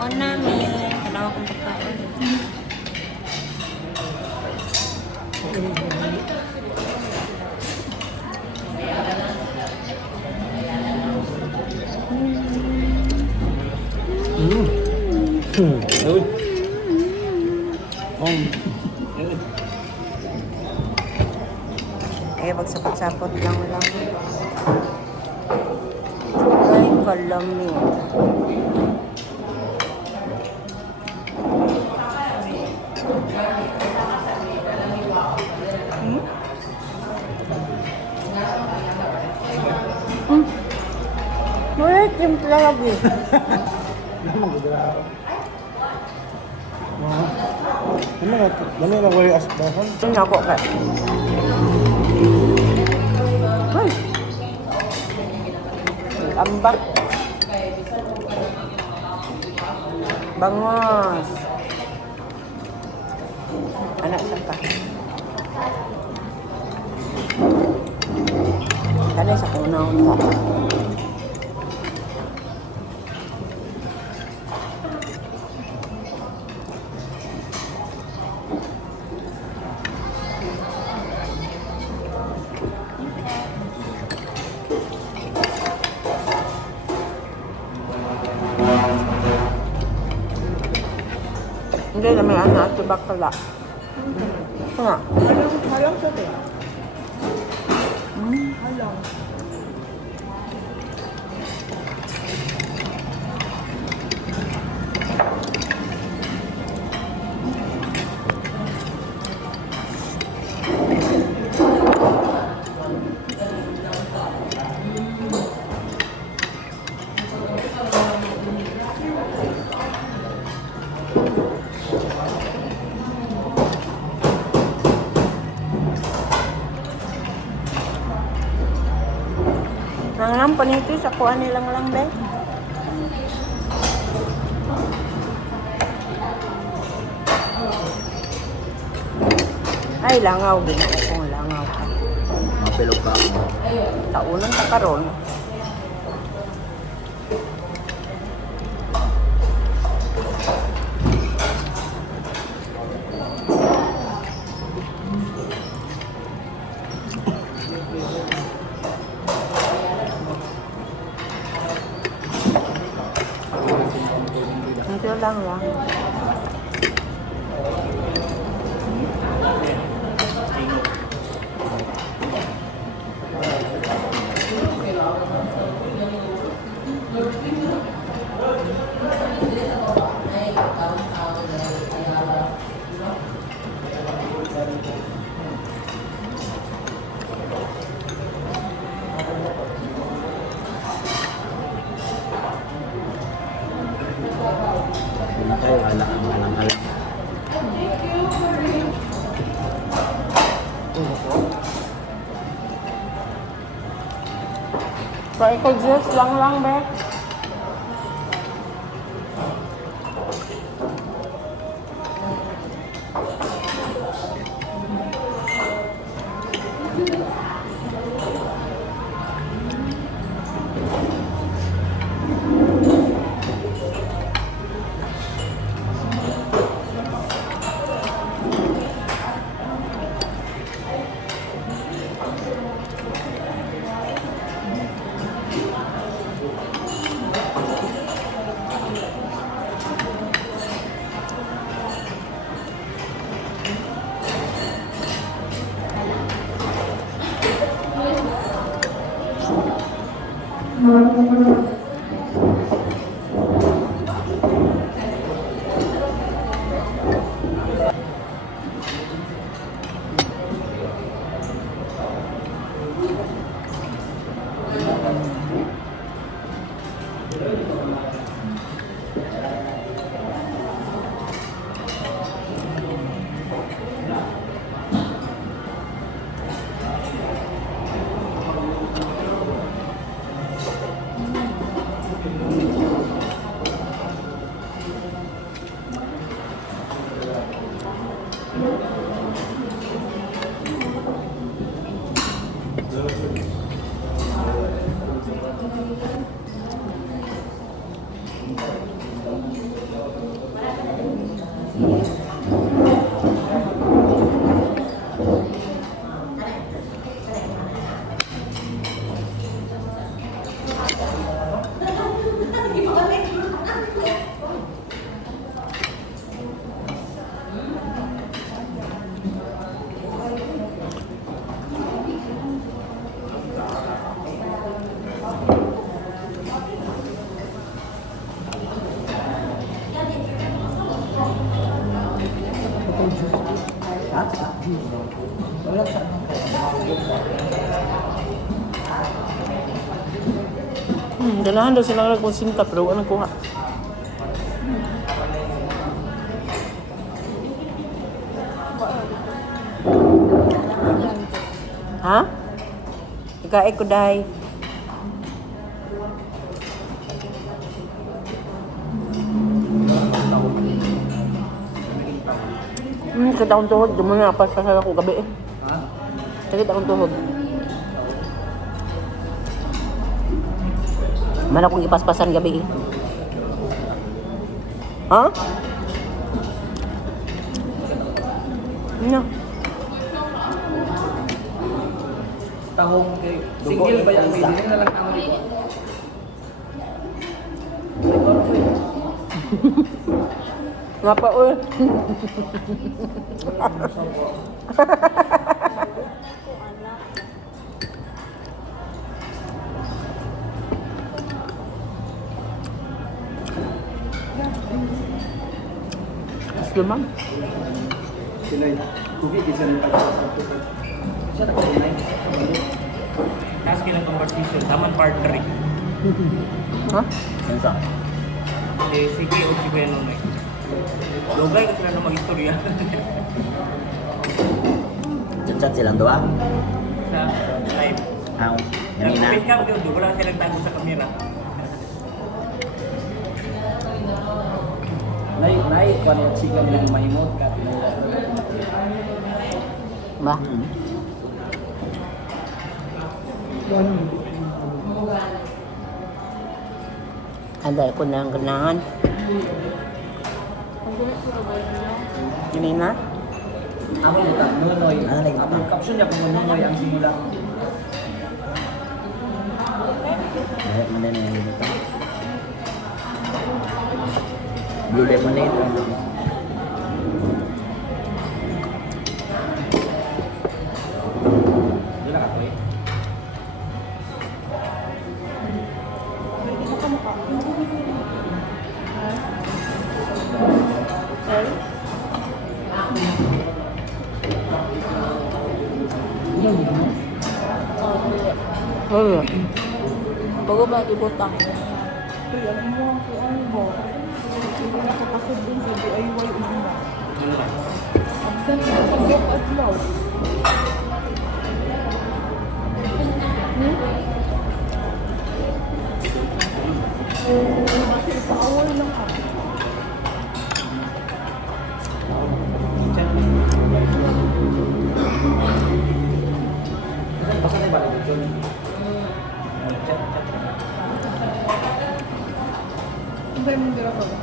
on namin. Dalawa kong pagkain. Uy. Eh, magsapot-sapot lang. Ay, kalamig. Wala, timpla lagi. Ano na ko yung asbahan? Ano ako ka? Ay! Ambak. Bangos. Anak siapa? Tadi sa kunaw ta. Hindi na may anak at bakla. Nga. Halang sa te. Halang. Nang lang panito sa kuha nilang lang be. Ay, langaw din ako kung langaw ka. Mapilog ka. Taunan ka karon. Ito lang. Ay, alang. Kaya ko juice lang be. Ganahan daw silang nagkonsinta pero wala kuha. Ha? Ikae ko dahi. Sakit akong tuhod. Dumuni na pasal ako gabi eh. Ha? Sakit akong tuhod. Man akong ipaspasan gabi eh. Ha? Ano? Tahong kay single ba yan? May dili na lang ang ito. Nga pa uy. Lumang. Sinay. Kugi di sinay pagkakapit. Siya na kasinay. Task ng conversation, taman part 3. Ha? Kansa? Sige o si Kuya Nonoy. Lugay ka sila na mag-istorya. Chat-chat silang dua. Sa live. Ang Nag-comment ka, wala sila nagtago sa kamera. Nay, kung ano chika nilang mahimot ka. Ba? Anday ko na ang ganahan. Ganina? Amo mo ka, Nonoy. Ang caption niya kung Nonoy ang simula. Mana na yan dito? Blue lemonade. Dila ka ko eh. Oo. Bago ba ibutang? Kaya mo ang kuan mo. Hindi na kapasod din sa DIY una. Absent sa pag-walk adlaw. Kasi ipaawal lang ako. Basta na ba dito? Ang tayo mong dira ka ba?